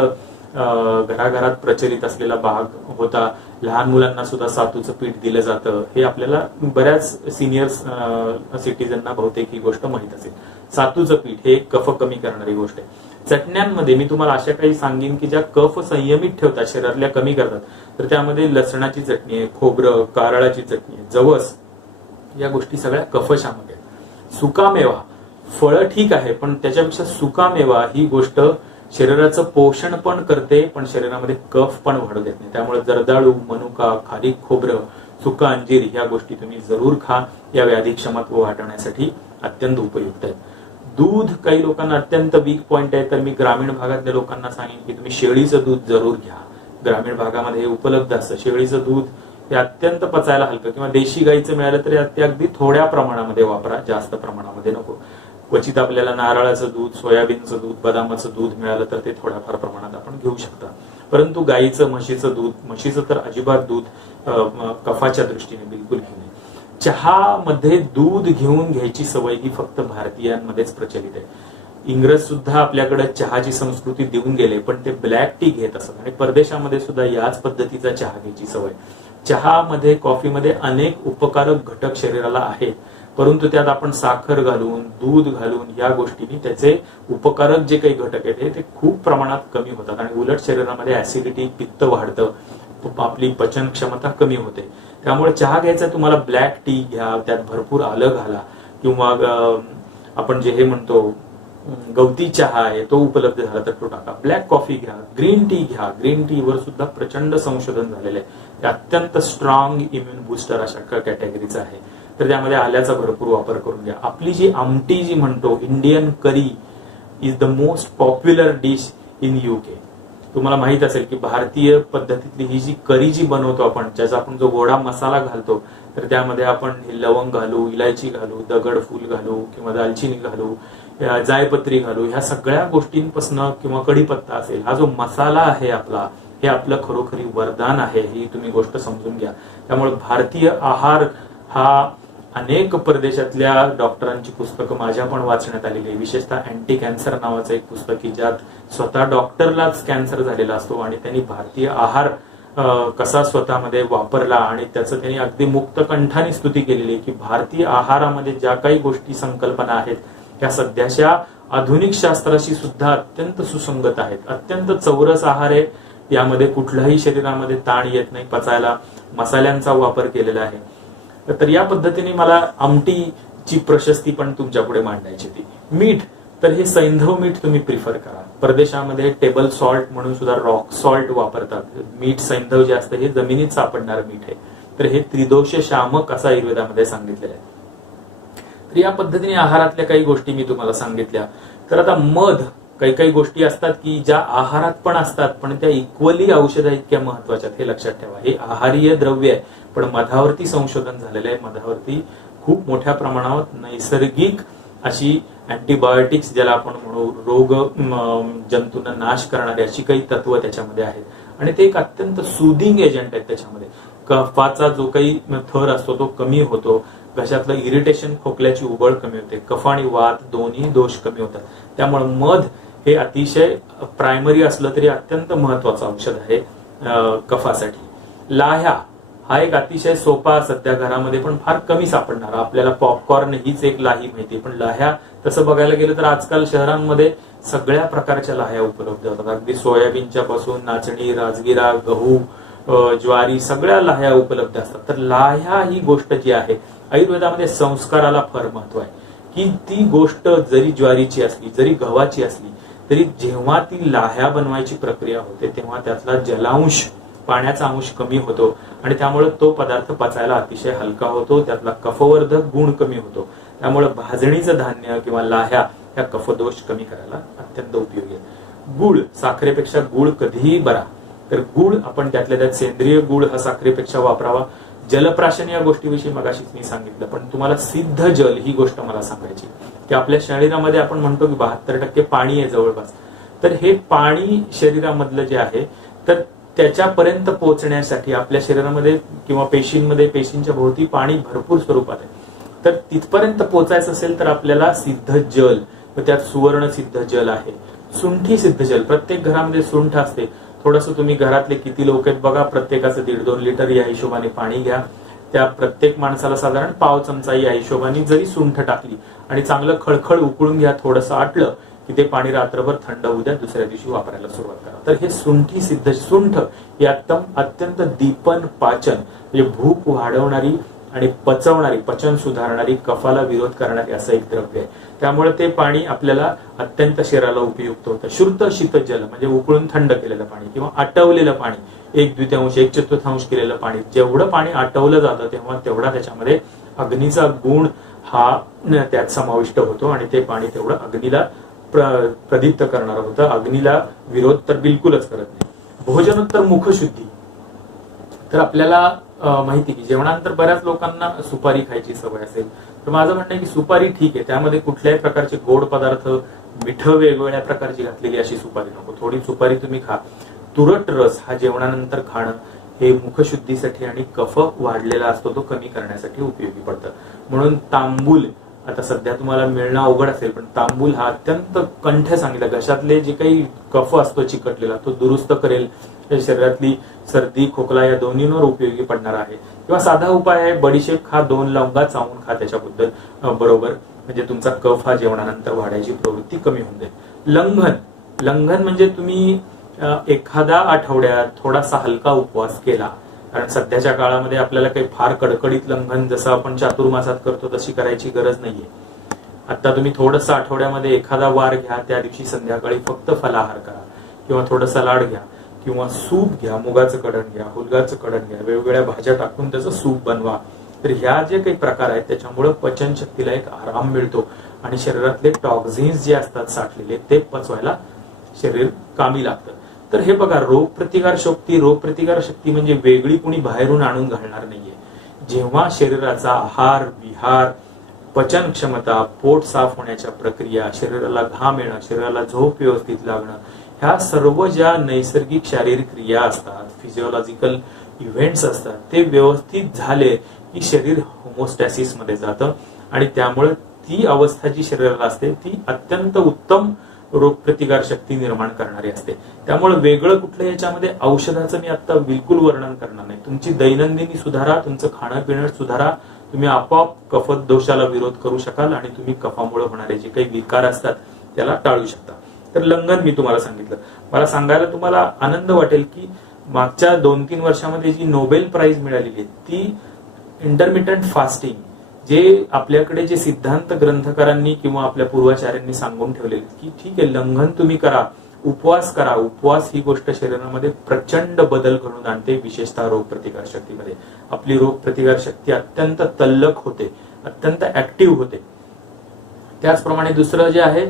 घराघरात प्रचलित असलेला भाग होता. लहान मुलांना सुद्धा सातूचं पीठ दिलं जातं. हे आपल्याला बऱ्याच सिनियर सिटीजनना बहुतेक ही गोष्ट माहित असेल. सातूचं पीठ हे कफ कमी करणारी गोष्ट आहे. चटण्यांमध्ये मी तुम्हाला अशा काही सांगेन की ज्या कफ संयमित ठेवतात, शरीरातल्या कमी करतात. तर त्यामध्ये लसणाची चटणी आहे, खोबरं, कारळाची चटणी आहे, जवस या गोष्टी सगळ्या कफशामक आहेत. सुकामेवा फळं ठीक आहे पण त्याच्यापेक्षा सुकामेवा ही गोष्ट शरीराचं पोषण पण करते पण शरीरामध्ये कफ पण वाढू देत नाही. त्यामुळे जर्दाळू, मनुका, खारीक खोबरं, सुका अंजीर ह्या गोष्टी तुम्ही जरूर खा. या व्याधी क्षमत्व वाढवण्यासाठी अत्यंत उपयुक्त आहेत. दूध काही लोकांना अत्यंत वीक पॉइंट आहे तर मी ग्रामीण भागातल्या लोकांना सांगेन की तुम्ही शेळीचं दूध जरूर घ्या. ग्रामीण भागामध्ये हे उपलब्ध असतं. शेळीचं दूध हे अत्यंत पचायला हलकं किंवा देशी गाईचं मिळालं तरी ते अगदी थोड्या प्रमाणामध्ये वापरा, जास्त प्रमाणामध्ये नको. क्वचित आपल्याला नारळाचं दूध, सोयाबीनचं दूध, बदामाचं दूध मिळालं तर ते थोड्याफार प्रमाणात आपण घेऊ शकता. परंतु गाईचं, म्हशीचं तर अजिबात दूध कफाच्या दृष्टीने बिलकुल घेऊ नये. चहामध्ये दूध घेऊन घ्यायची सवय ही फक्त भारतीयांमध्येच प्रचलित आहे. इंग्रज सुद्धा आपल्याकडे चहाची संस्कृती देऊन गेले पण ते ब्लॅक टी घेत असत आणि परदेशामध्ये सुद्धा याच पद्धतीचा चहा घ्यायची सवय. चहामध्ये, कॉफीमध्ये अनेक उपकारक घटक शरीराला आहेत परंतु त्यात आपण साखर घालून, दूध घालून या गोष्टींनी त्याचे उपकारक जे काही घटक आहेत ते खूप प्रमाणात कमी होतात आणि उलट शरीरामध्ये ऍसिडिटी, पित्त वाढतं, आपली पचन क्षमता कमी होते. त्यामुळे चहा घ्यायचा तुम्हाला ब्लॅक टी घ्या, त्यात भरपूर आलं घाला किंवा आपण जे हे म्हणतो गवती चहा आहे तो उपलब्ध झाला तर तो टाका. ब्लॅक कॉफी घ्या, ग्रीन टी घ्या. ग्रीन टी वर सुद्धा प्रचंड संशोधन झालेलं आहे. ते अत्यंत स्ट्रॉंग इम्युन बुस्टर अशा कॅटेगरीचं आहे. तर त्यामध्ये आल्याचा भरपूर वापर करून घ्या. आपली जी आमटी जी म्हणतो Indian curry is the most popular dish in UK. तुम्हाला माहित असेल की भारतीय पद्धतीतली ही जी करी जी बनवतो आपण, ज्याचा आपण जो गोडा मसाला घालतो तर त्यामध्ये आपण लवंग घालू, इलायची घालू, दगडफूल घालू किंवा दालचिनी घालू, जायपत्री घालू, ह्या सगळ्या गोष्टींपासून किंवा कढीपत्ता असेल, हा जो मसाला आहे आपला हे आपलं खरोखरी वरदान आहे. ही तुम्ही गोष्ट समजून घ्या. त्यामुळे भारतीय आहार हा अनेक परदेशातल्या डॉक्टरांची पुस्तकं माझ्या पण वाचण्यात आलेली आहे. विशेषतः अँटी कॅन्सर नावाचं एक पुस्तक की ज्यात स्वतः डॉक्टरलाच कॅन्सर झालेला असतो आणि त्यांनी भारतीय आहार कसा स्वतःमध्ये वापरला आणि त्याचं त्यांनी अगदी मुक्त कंठाने स्तुती केलेली आहे की भारतीय आहारामध्ये ज्या काही गोष्टी, संकल्पना आहेत त्या सध्याच्या आधुनिक शास्त्राशी सुद्धा अत्यंत सुसंगत आहेत. अत्यंत चौरस आहार आहे. यामध्ये कुठलाही शरीरामध्ये ताण येत नाही. पचायला मसाल्यांचा वापर केलेला आहे. तर या पद्धतीने मला आमटीची प्रशस्ती पण तुमच्या पुढे मांडायची ती. मीठ तर हे सैंधव मीठ तुम्ही प्रिफर करा. परदेशामध्ये टेबल सॉल्ट म्हणून सुद्धा रॉक सॉल्ट वापरतात. मीठ सैंधव जे असतं हे जमिनीत सापडणारं मीठ आहे. तर हे त्रिदोष शामक असं आयुर्वेदामध्ये सांगितलेलं आहे. तर या पद्धतीने आहारातल्या काही गोष्टी मी तुम्हाला सांगितल्या. तर आता मध, काही गोष्टी असतात की ज्या आहारात पण असतात पण त्या इक्वली औषधा इतक्या महत्वाच्या हे लक्षात ठेवा. हे आहारीय द्रव्य आहे पण मधावरती संशोधन झालेलं आहे. मधावरती खूप मोठ्या प्रमाणावर नैसर्गिक अशी अँटीबायोटिक्स ज्याला आपण म्हणू, रोग जंतूंना नाश करणारी अशी काही तत्व त्याच्यामध्ये आहेत आणि ते एक अत्यंत सुदिंग एजंट आहेत. त्याच्यामध्ये कफाचा जो काही थर असतो तो कमी होतो. घशातलं इरिटेशन, खोकल्याची उबळ कमी होते. कफ आणि वात दोन्ही दोष कमी होतात. त्यामुळे मध हे अतिशय प्रायमरी असलं तरी अत्यंत महत्वाचं औषध आहे कफासाठी. लाह्या हा एक अतिशय सोपा, सध्या घरामध्ये पण फार कमी सापडणारा. आपल्याला पॉपकॉर्न हीच एक लाही माहिती, पण लाह्या तसं बघायला गेलं तर आजकाल शहरांमध्ये सगळ्या प्रकारच्या लाह्या उपलब्ध होतात. अगदी सोयाबीनच्या पासून नाचणी, राजगिरा, गहू, ज्वारी सगळ्या लाह्या उपलब्ध असतात. तर लाह्या ही गोष्ट जी आहे, आयुर्वेदामध्ये संस्काराला फार महत्व आहे की ती गोष्ट जरी ज्वारीची असली, जरी गव्हाची असली, तरी जेव्हा ती लाह्या बनवायची प्रक्रिया होते तेव्हा त्यातला जलांश, पाण्याचा अंश कमी होतो आणि त्यामुळे तो पदार्थ पचायला अतिशय हलका होतो, त्यातला कफवर्धक गुण कमी होतो. त्यामुळे भाजणीचं धान्य किंवा लाह्या ह्या कफदोष कमी करायला अत्यंत उपयोगी आहे. गुळ, साखरेपेक्षा गुळ कधीही बरा. तर गुळ आपण त्यातल्या त्यात सेंद्रिय गुळ हा साखरेपेक्षा वापरावा. जलप्राशन या गोष्टीविषयी मगाशीच मी सांगितलं, पण तुम्हाला सिद्ध जल ही गोष्ट मला सांगायची की आपल्या शरीरामध्ये आपण म्हणतो की 72% पाणी आहे जवळपास. तर हे पाणी शरीरामधलं जे आहे, तर त्याच्यापर्यंत पोहोचण्यासाठी आपल्या शरीरामध्ये किंवा पेशींमध्ये, पेशींच्या भोवती पाणी भरपूर स्वरूपात आहे. तर तिथपर्यंत पोहोचायचं असेल तर आपल्याला सिद्ध जल, त्यात सुवर्ण सिद्ध जल आहे, सुंठी सिद्ध जल. प्रत्येक घरामध्ये सुंठ असते. थोडंसं तुम्ही घरातले किती लोक आहेत बघा, प्रत्येकाचं 1.5-2 लिटर या हिशोबाने पाणी घ्या. त्या प्रत्येक माणसाला साधारण पाव चमचा या हिशोबाने जरी सुंठ टाकली आणि चांगलं खळखळ उकळून घ्या, थोडंसं आटलं की ते पाणी रात्रभर थंड होऊ द्या, दुसऱ्या दिवशी वापरायला सुरुवात करा. तर हे सुंठी सिद्ध सुंठ ही अत्यंत दीपन, पाचन म्हणजे भूक वाढवणारी आणि पचवणारी, पचन सुधारणारी, कफाला विरोध करणारी असं एक द्रव्य आहे. त्यामुळे ते पाणी आपल्याला अत्यंत शरीराला उपयुक्त होतं. शुद्ध शीतजल म्हणजे उकळून थंड केलेलं पाणी किंवा आटवलेलं पाणी, 1/2 1/4 केलेलं पाणी. जेवढं पाणी आटवलं जातं तेव्हा तेवढा त्याच्यामध्ये अग्नीचा गुण हा त्यात समाविष्ट होतो आणि ते पाणी तेवढं अग्नीला प्रदीप्त करणार होतं. अग्नीला विरोध तर बिलकुलच करत नाही. भोजनोत्तर मुखशुद्धी. तर आपल्याला माहिती की जेवणानंतर बऱ्याच लोकांना सुपारी खायची सवय असेल, तर माझं म्हणणं आहे की सुपारी ठीक आहे, त्यामध्ये कुठल्याही प्रकारचे गोड पदार्थ, मिठं वेगवेगळ्या प्रकारची घातलेली अशी सुपारी नको. थोडी सुपारी तुम्ही खा. तुरट रस हा जेवणानंतर खाणं हे मुखशुद्धीसाठी आणि कफ वाढलेला असतो तो कमी करण्यासाठी उपयोगी पडतं. म्हणून तांबूल, आता सध्या तुम्हाला मिळणं अवघड असेल, पण तांबूल हा अत्यंत कंठ सांगितला, घशातले जे काही कफ असतो चिकटलेला तो दुरुस्त करेल, शरीरातली सर्दी, खोकला या दोन्हींवर उपयोगी पडणार आहे. किंवा साधा उपाय आहे, बडीशेप खा, 2 लवंगा चावून खा त्याच्याबद्दल बरोबर, म्हणजे तुमचा कफ हा जेवणानंतर वाढायची प्रवृत्ती कमी होऊन जाईल. लंघन म्हणजे तुम्ही एखाद्या आठवड्यात थोडासा हलका उपवास केला, कारण सध्याच्या काळामध्ये आपल्याला काही फार कडकडीत लंघन जसं आपण चातुर्मासात करतो तशी करायची गरज नाहीये. आता तुम्ही थोडंसं आठवड्यामध्ये एखादा वार घ्या, त्या दिवशी संध्याकाळी फक्त फलाहार करा किंवा थोडं सलाड घ्या किंवा सूप घ्या, मुगाचं कडण घ्या, हुलगाचं कडण घ्या, वेगवेगळ्या भाज्या टाकून त्याचं सूप बनवा. तर ह्या जे काही प्रकार आहेत त्याच्यामुळे पचनशक्तीला एक आराम मिळतो आणि शरीरातले टॉक्झिन्स जे असतात साठलेले ते पचवायला शरीर कामी लागतं. तर हे बघा, रोगप्रतिकार शक्ती म्हणजे वेगळी कुणी बाहेरून आणून घालणार नाहीये. जेव्हा शरीराचा आहार विहार, पचन क्षमता, पोट साफ होण्याच्या प्रक्रिया, शरीराला घाम येणं, शरीराला झोप व्यवस्थित लागणं, ह्या सर्व ज्या नैसर्गिक शारीरिक क्रिया असतात, फिजिओलॉजिकल इव्हेंट्स असतात, ते व्यवस्थित झाले की शरीर होमोस्टॅसिस मध्ये जातं आणि त्यामुळे ती अवस्था जी शरीराला असते ती अत्यंत उत्तम रोगप्रतिकार शक्ती निर्माण करणारी असते. त्यामुळे वेगळं कुठलं याच्यामध्ये औषधाचं मी आता बिलकुल वर्णन करणार नाही. तुमची दैनंदिनी सुधारा, तुमचं खाणं पिणं सुधारा, तुम्ही आपोआप कफत दोषाला विरोध करू शकाल आणि तुम्ही कफामुळे होणारे जे काही विकार असतात त्याला टाळू शकता. तर लंघन मी तुम्हाला सांगितलं. मला सांगायला तुम्हाला आनंद वाटेल की मागच्या 2-3 वर्षामध्ये जी नोबेल प्राइज मिळालेली आहे ती इंटरमिटंट फास्टिंग, जे आपल्याकडे जे सिद्धांत ग्रंथकारांनी किंवा आपल्या पूर्वाचार्यांनी सांगून ठेवलेले की ठीक आहे लंघन तुम्ही करा, उपवास करा. उपवास ही गोष्ट शरीरामध्ये प्रचंड बदल घडवून आणते, विशेषतः रोगप्रतिकार शक्तीमध्ये. आपली रोगप्रतिकार शक्ती अत्यंत तल्लख होते, अत्यंत ऍक्टिव्ह होते. त्याचप्रमाणे दुसरं जे आहे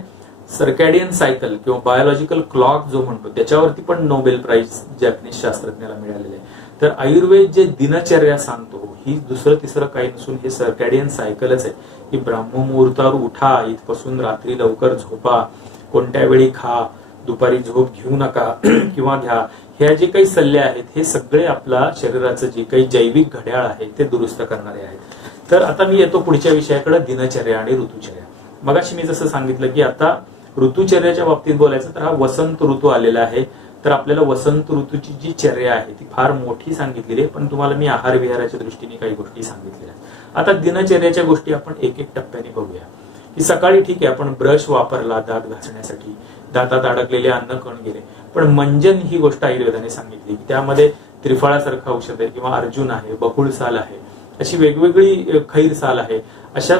सर्कॅडियन सायकल किंवा बायोलॉजिकल क्लॉक जो म्हणतो त्याच्यावरती पण नोबेल प्राइज जॅपनीज शास्त्रज्ञाला मिळालेले आहे. तर आयुर्वेद जे दिनचर्या सांगतो ही दुसरं तिसरं काही नसून हे सर्कॅडियन सायकलच आहे की ब्राह्ममुहूर्तावर उठा, इथपासून रात्री लवकर झोपा, कोणत्या वेळी खा, दुपारी झोप घेऊ नका किंवा घ्या, ह्या जे काही सल्ले आहेत हे सगळे आपला शरीराचं जे काही जैविक घड्याळ आहे ते दुरुस्त करणारे आहेत. तर आता मी येतो पुढच्या विषयाकडे, दिनचर्या आणि ऋतुचर्या. मगाशी मी जसं सांगितलं की आता ऋतुचर्याच्या बाबतीत बोलायचं तर हा वसंत ऋतू आलेला आहे. तर आपल्याला वसंत ऋतूची जी चर्या आहे ती फार मोठी सांगितलेली आहे, पण तुम्हाला मी आहार विहाराच्या दृष्टीने काही गोष्टी सांगितलेल्या आहेत. आता दिनचर्याच्या गोष्टी आपण एक एक टप्प्याने बघूया. की सकाळी ठीक आहे आपण ब्रश वापरला दात घासण्यासाठी, दातात अडकलेले अन्न कण गेले, पण मंजन ही गोष्ट आयुर्वेदाने सांगितली की त्यामध्ये त्रिफळासारखं औषध आहे किंवा अर्जुन आहे, बकुळ साल आहे, अशी वेगवेगळी खैर साल आहे, अशा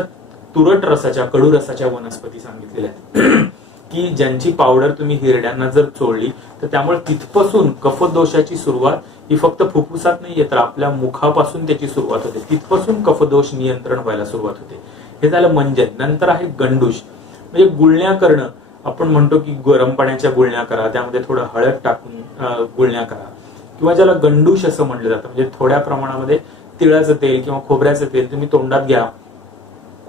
तुरट रसाच्या कडू रसाच्या वनस्पती सांगितलेल्या आहेत की ज्यांची पावडर तुम्ही हिरड्यांना जर चोळली तर त्यामुळे तिथपासून कफदोषाची सुरुवात ही फक्त फुफ्फुसात नाहीये तर आपल्या मुखापासून त्याची सुरुवात होते, तिथपासून कफदोष नियंत्रण व्हायला सुरुवात होते. हे झालं मंजन. नंतर आहे गंडूश, म्हणजे गुळण्या करणं. आपण म्हणतो की गरम पाण्याच्या गुळण्या करा, त्यामध्ये थोडं हळद टाकून गुळण्या करा, किंवा ज्याला गंडूश असं म्हटलं जातं, म्हणजे थोड्या प्रमाणामध्ये तिळाचं तेल किंवा खोबऱ्याचं तेल तुम्ही तोंडात घ्या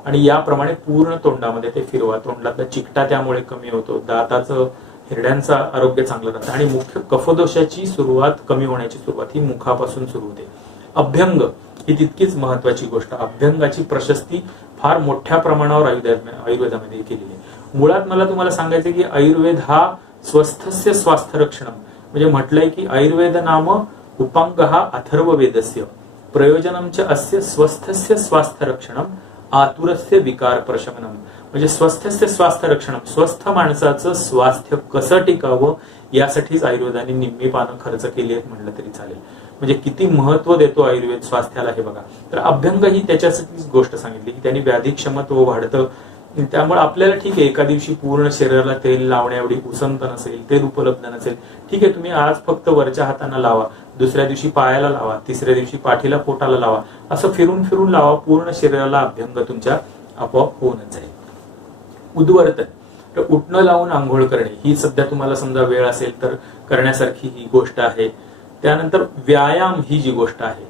आणि याप्रमाणे पूर्ण तोंडामध्ये ते फिरवा. तोंडातला चिकटा त्यामुळे कमी होतो, दाताचं हिरड्यांचं आरोग्य चांगलं राहतं आणि मुख्य कफदोषाची सुरुवात कमी होण्याची सुरुवात ही मुखापासून सुरू होते. अभ्यंग ही तितकीच महत्वाची गोष्ट. अभ्यंगाची प्रशस्ती फार मोठ्या प्रमाणावर आयुर्वेदामध्ये केलेली आहे. मुळात मला तुम्हाला सांगायचं की आयुर्वेद हा स्वस्थस्य स्वास्थ्य रक्षणम, म्हणजे म्हटलंय की आयुर्वेद नाम उपांग हा अथर्व वेदस्य प्रयोजनम च अस्य स्वस्थस्य स्वास्थ्य रक्षणम आतुरस्य विकार प्रशमनम, म्हणजे स्वस्थस्य स्वास्थ्य रक्षणम, स्वस्थ माणसाचं स्वास्थ्य कसं टिकावं यासाठीच आयुर्वेदाने निम्मी पानं खर्च केली आहेत म्हटलं तरी चालेल. म्हणजे किती महत्व देतो आयुर्वेद स्वास्थ्याला हे बघा. तर अभ्यंग ही त्याच्यासाठीच गोष्ट सांगितली की त्यांनी व्याधी क्षमत्व वाढतं. त्यामुळे आपल्याला ठीक आहे एका दिवशी पूर्ण शरीराला तेल लावण्या एवढी उसंत नसेल, तेल उपलब्ध नसेल, ठीक आहे तुम्ही आज फक्त वरच्या हाताना लावा, दुसऱ्या दिवशी पायाला लावा, तिसऱ्या दिवशी पाठीला पोटाला लावा, असं फिरून फिरून लावा, पूर्ण शरीराला अभ्यंग तुमच्या आपोआप होऊनच जाईल. उद्वर्तन, तर उठणं लावून आंघोळ करणे ही सध्या तुम्हाला समजा वेळ असेल तर करण्यासारखी ही गोष्ट आहे. त्यानंतर व्यायाम ही जी गोष्ट आहे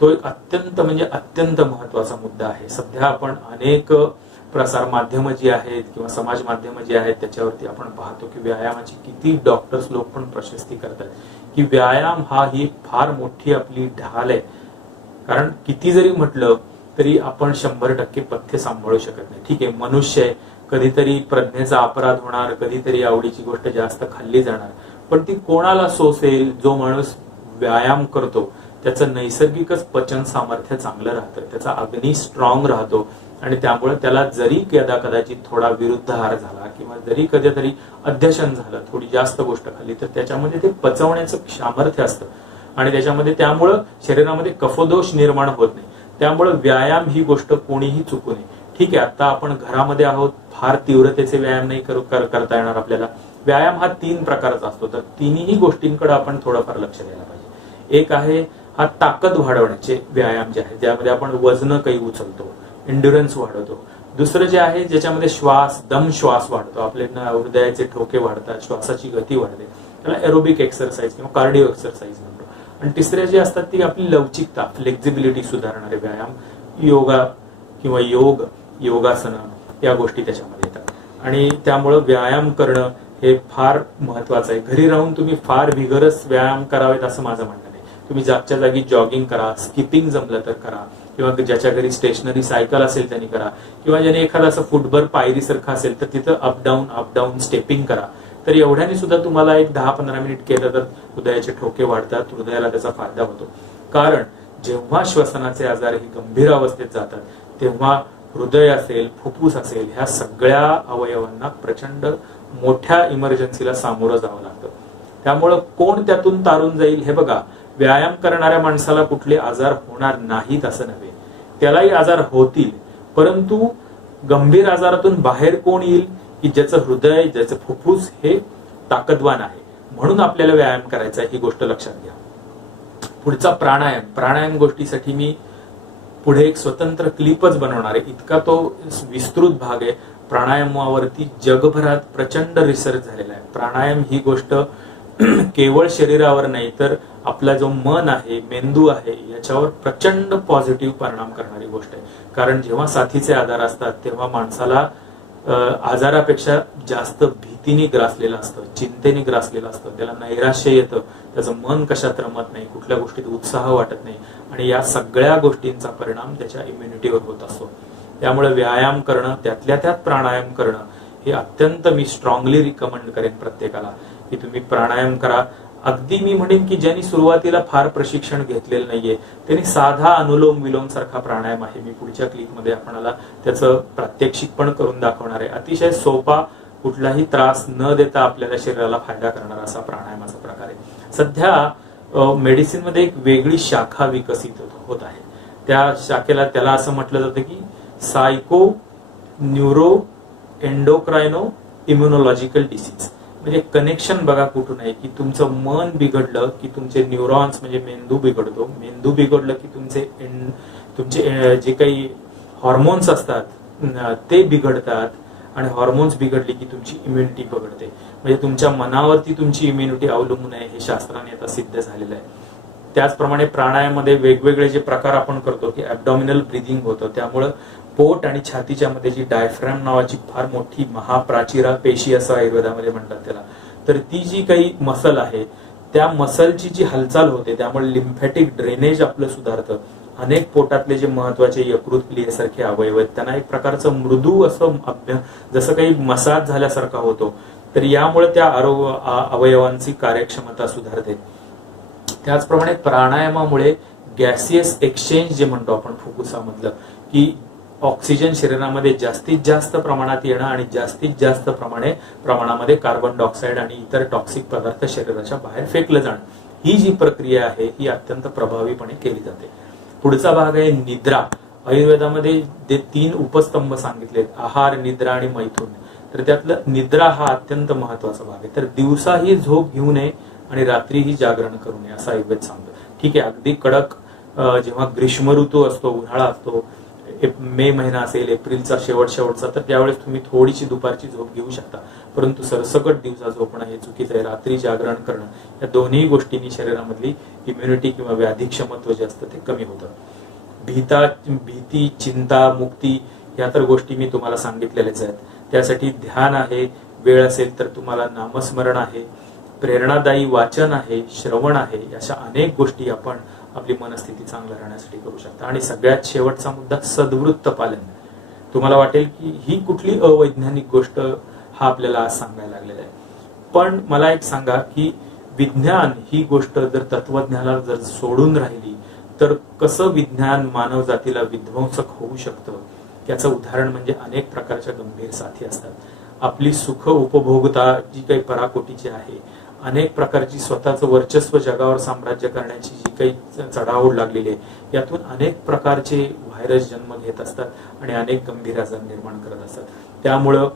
तो एक अत्यंत म्हणजे अत्यंत महत्वाचा मुद्दा आहे. सध्या आपण अनेक प्रसार माध्यमं जी आहेत किंवा समाज माध्यमं जी आहेत त्याच्यावरती आपण पाहतो की व्यायामाची किती डॉक्टर्स लोक पण प्रशस्ती करतात की व्यायाम हा ही फार मोठी आपली ढाल आहे. कारण किती जरी म्हटलं तरी आपण 100% पथ्य सांभाळू शकत नाही. ठीक आहे मनुष्य आहे, कधीतरी प्रज्ञेचा अपराध होणार, कधीतरी आवडीची गोष्ट जास्त खाल्ली जाणार, पण ती कोणाला सोसेल? जो माणूस व्यायाम करतो त्याचं नैसर्गिकच पचन सामर्थ्य चांगलं राहतं, त्याचा अग्नी स्ट्रॉंग राहतो आणि त्यामुळे त्याला जरी कदाचित थोडा विरुद्ध आहार झाला किंवा जरी कधीतरी अध्यशन झालं, थोडी जास्त गोष्ट खाल्ली, तर त्याच्यामध्ये ते पचवण्याचं सामर्थ्य असतं आणि त्याच्यामध्ये त्यामुळं शरीरामध्ये कफदोष निर्माण होत नाही. त्यामुळे व्यायाम ही गोष्ट कोणीही चुकू नये. ठीक आहे आता आपण घरामध्ये आहोत, फार तीव्रतेचे व्यायाम नाही करता येणार आपल्याला. व्यायाम हा 3 प्रकारचा असतो, तर तिन्ही गोष्टींकडे आपण थोडंफार लक्ष द्यायला पाहिजे. एक आहे हा ताकद वाढवण्याचे व्यायाम जे आहे, ज्यामध्ये आपण वजन काही उचलतो, एन्ड्युरन्स वाढवतो. दुसरं जे आहे ज्याच्यामध्ये दम श्वास वाढतो, आपले हृदयाचे ठोके वाढतात, श्वासाची गती वाढते, त्याला एरोबिक एक्सरसाइज किंवा कार्डिओ एक्सरसाइज म्हणतो. आणि तिसरे जे असतात ती आपली लवचिकता, फ्लेक्झिबिलिटी सुधारणारे व्यायाम, योगा किंवा योगासनं या गोष्टी त्याच्यामध्ये येतात. आणि त्यामुळं व्यायाम करणं हे फार महत्वाचं आहे. घरी राहून तुम्ही फार व्हिगरस व्यायाम करावेत असं माझं म्हणणं नाही. तुम्ही जागच्या जागी जॉगिंग करा, स्किपिंग जमलं तर करा, किंवा ज्याच्या घरी स्टेशनरी सायकल असेल त्यांनी करा, किंवा ज्याने एखादा असं फुटभर पायरीसारखं असेल तर तिथं अप डाऊन स्टेपिंग करा. तर एवढ्याने सुद्धा तुम्हाला एक 10-15 मिनिट केलं तर हृदयाचे ठोके वाढतात, हृदयाला त्याचा फायदा होतो. कारण जेव्हा श्वसनाचे आजार ही गंभीर अवस्थेत जातात तेव्हा हृदय असेल, फुफ्फुस असेल, ह्या सगळ्या अवयवांना प्रचंड मोठ्या इमर्जन्सीला सामोरं जावं लागतं. त्यामुळं कोण त्यातून तारून जाईल हे बघा. व्यायाम करणाऱ्या माणसाला कुठले आजार होणार नाहीत असं नव्हे, त्यालाही आजार होतील, परंतु गंभीर आजारातून बाहेर कोण येईल की ज्याचं हृदय, ज्याचं फुफ्फुस हे ताकदवान आहे. म्हणून आपल्याला व्यायाम करायचा ही गोष्ट लक्षात घ्या. पुढचा प्राणायाम गोष्टीसाठी मी पुढे एक स्वतंत्र क्लिपच बनवणार आहे. इतका तो विस्तृत भाग आहे. प्राणायामावरती जगभरात प्रचंड रिसर्च झालेला आहे. प्राणायाम ही गोष्ट केवळ शरीरावर नाही तर आपला जो मन आहे, मेंदू आहे, याच्यावर प्रचंड पॉझिटिव्ह परिणाम करणारी गोष्ट आहे. कारण जेव्हा साथीचे आजार असतात तेव्हा माणसाला आजारापेक्षा जास्त भीतीने ग्रासलेलं असतं, चिंतेने ग्रासलेलं असतं, त्याला नैराश्य येतं, त्याचं मन कशात रमत नाही, कुठल्या गोष्टीत उत्साह वाटत नाही आणि या सगळ्या गोष्टींचा परिणाम त्याच्या इम्युनिटीवर होत असतो. त्यामुळे व्यायाम करणं, त्यातल्या त्यात प्राणायाम करणं हे अत्यंत मी स्ट्रॉंगली रिकमेंड करेन प्रत्येकाला की तुम्ही प्राणायाम करा. अगदी मी म्हणेन की ज्यांनी सुरुवातीला फार प्रशिक्षण घेतलेलं नाहीये त्यांनी साधा अनुलोम विलोम सारखा प्राणायाम आहे, मी पुढच्या क्लिपमध्ये आपल्याला त्याचं प्रात्यक्षिक पण करून दाखवणार आहे. अतिशय सोपा, कुठलाही त्रास न देता आपल्याला शरीराला फायदा करणारा असा प्राणायामाचा प्रकार आहे. सध्या मेडिसिन मध्ये एक वेगळी शाखा विकसित होत आहे. त्या शाखेला त्याला असं म्हटलं जातं की सायको न्यूरो एंडोक्रायनो इम्युनॉलॉजिकल डिसीज. म्हणजे कनेक्शन बघा कुठून आहे की तुमचं मन बिघडलं की तुमचे न्यूरॉन्स म्हणजे मेंदू बिघडतो, मेंदू बिघडलं की तुमचे जे काही हॉर्मोन्स असतात ते बिघडतात, आणि हॉर्मोन्स बिघडली की तुमची इम्युनिटी बिघडते. म्हणजे तुमच्या मनावरती तुमची इम्युनिटी अवलंबून आहे, हे शास्त्राने आता सिद्ध झालेलं आहे. त्याचप्रमाणे प्राणायामामध्ये वेगवेगळे जे प्रकार आपण करतो की ऍब्डॉमिनल ब्रिदिंग होतं, त्यामुळं पोट आणि छातीच्या मध्ये जी डायफ्रॅम नावाची फार मोठी महाप्राचीरा पेशी असं आयुर्वेदामध्ये म्हणतात त्याला, तर ती जी काही मसल आहे त्या मसलची जी हालचाल होते त्यामुळे लिम्फॅटिक ड्रेनेज आपलं सुधारतं. अनेक पोटातले जे महत्वाचे यकृत क्रियेसारखे अवयव आहेत त्यांना एक प्रकारचं मृदू असं जसं काही मसाज झाल्यासारखा होतो, तर यामुळे त्या अवयवांची कार्यक्षमता सुधारते. त्याचप्रमाणे प्राणायामामुळे गॅसियस एक्सचेंज जे म्हणतो आपण फुफ्फुसामधलं, की ऑक्सिजन शरीरामध्ये जास्तीत जास्त प्रमाणात येणं आणि जास्तीत जास्त प्रमाणामध्ये कार्बन डायऑक्साईड आणि इतर टॉक्सिक पदार्थ शरीराच्या बाहेर फेकलं जाणं, ही जी प्रक्रिया आहे ही अत्यंत प्रभावीपणे केली जाते. पुढचा भाग आहे निद्रा. आयुर्वेदामध्ये जे 3 उपस्तंभ सांगितलेत, आहार, निद्रा आणि मैथुन, तर त्यातलं निद्रा हा अत्यंत महत्वाचा भाग आहे. तर दिवसाही झोप घेऊ नये आणि रात्रीही जागरण करू नये असं आयुर्वेद सांगतो. ठीक आहे, अगदी कडक जेव्हा ग्रीष्म ऋतू असतो, उन्हाळा असतो, मे महिना असेल, एप्रिलचा शेवटचा, तर त्यावेळेस तुम्ही थोडीशी दुपारची झोप घेऊ शकता, परंतु सरसकट दिवसा झोपणं हे चुकीचं आहे. रात्री जागरण करणं, या दोन्ही गोष्टींनी शरीरामधली इम्युनिटी किंवा व्याधी क्षमत्व जे असतं ते कमी होतं. भीती, चिंता, मुक्ती या तर गोष्टी मी तुम्हाला सांगितलेल्याच आहेत. त्यासाठी ध्यान आहे, वेळ असेल तर तुम्हाला नामस्मरण आहे, प्रेरणादायी वाचन आहे, श्रवण आहे, अशा अनेक गोष्टी आपण आपली मनस्थिती चांगल्या राहण्यासाठी करू शकता. आणि सगळ्यात शेवटचा मुद्दा, सद्वृत्त पालन. तुम्हाला वाटेल की ही कुठली अवैज्ञानिक गोष्ट हा आपल्याला आज सांगायला लागलेला आहे, पण मला एक सांगा की विज्ञान ही गोष्ट जर तत्वज्ञानाला जर सोडून राहिली तर कसं विज्ञान मानव जातीला विध्वंसक होऊ शकतं. याचं उदाहरण म्हणजे अनेक प्रकारच्या गंभीर साथी असतात. आपली सुख उपभोगता जी काही पराकोटीची आहे, अनेक प्रकारची स्वतःचं वर्चस्व जगावर साम्राज्य करण्याची जी काही चढाओढ लागलेली आहे, यातून अनेक प्रकारचे व्हायरस जन्म घेत असतात आणि अनेक गंभीर आजार निर्माण करत असतात. त्यामुळं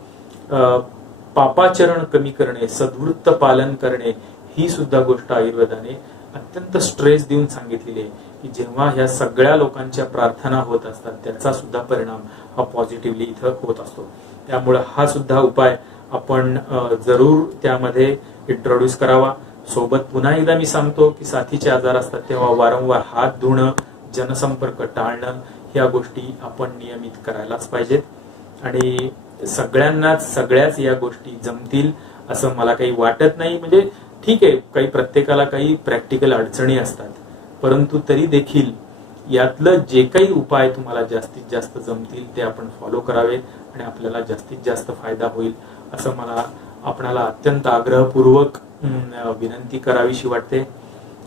पापाचरण कमी करणे, सद्वृत्त पालन करणे, ही सुद्धा गोष्ट आयुर्वेदाने अत्यंत स्ट्रेस देऊन सांगितलेली आहे की जेव्हा ह्या सगळ्या लोकांच्या प्रार्थना होत असतात त्याचा सुद्धा परिणाम हा पॉझिटिव्हली इथं होत असतो. त्यामुळे हा सुद्धा उपाय आपण जरूर त्यामध्ये इंट्रोड्यूस करावा. सोबत पुन्हा एकदा मी सांगतो की साथीचे आजार असतात तेव्हा वारंवार हात धुणं, जनसंपर्क टाळणं, ह्या गोष्टी आपण नियमित करायलाच पाहिजेत. आणि सगळ्याच या गोष्टी जमतील असं मला काही वाटत नाही. म्हणजे ठीक आहे, काही प्रत्येकाला काही प्रॅक्टिकल अडचणी असतात, परंतु तरी देखील यातलं जे काही उपाय तुम्हाला जास्तीत जास्त जमतील ते आपण फॉलो करावेत आणि आपल्याला जास्तीत जास्त फायदा होईल असं मला आपणाला अत्यंत आग्रहपूर्वक विनंती करावीशी वाटते.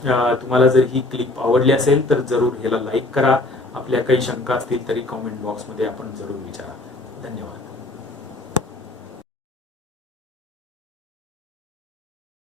तुम्हाला जर ही क्लिप आवडली असेल तर जरूर ह्याला लाईक करा. आपल्या काही शंका असतील तरी कॉमेंट बॉक्समध्ये आपण जरूर विचारा. धन्यवाद.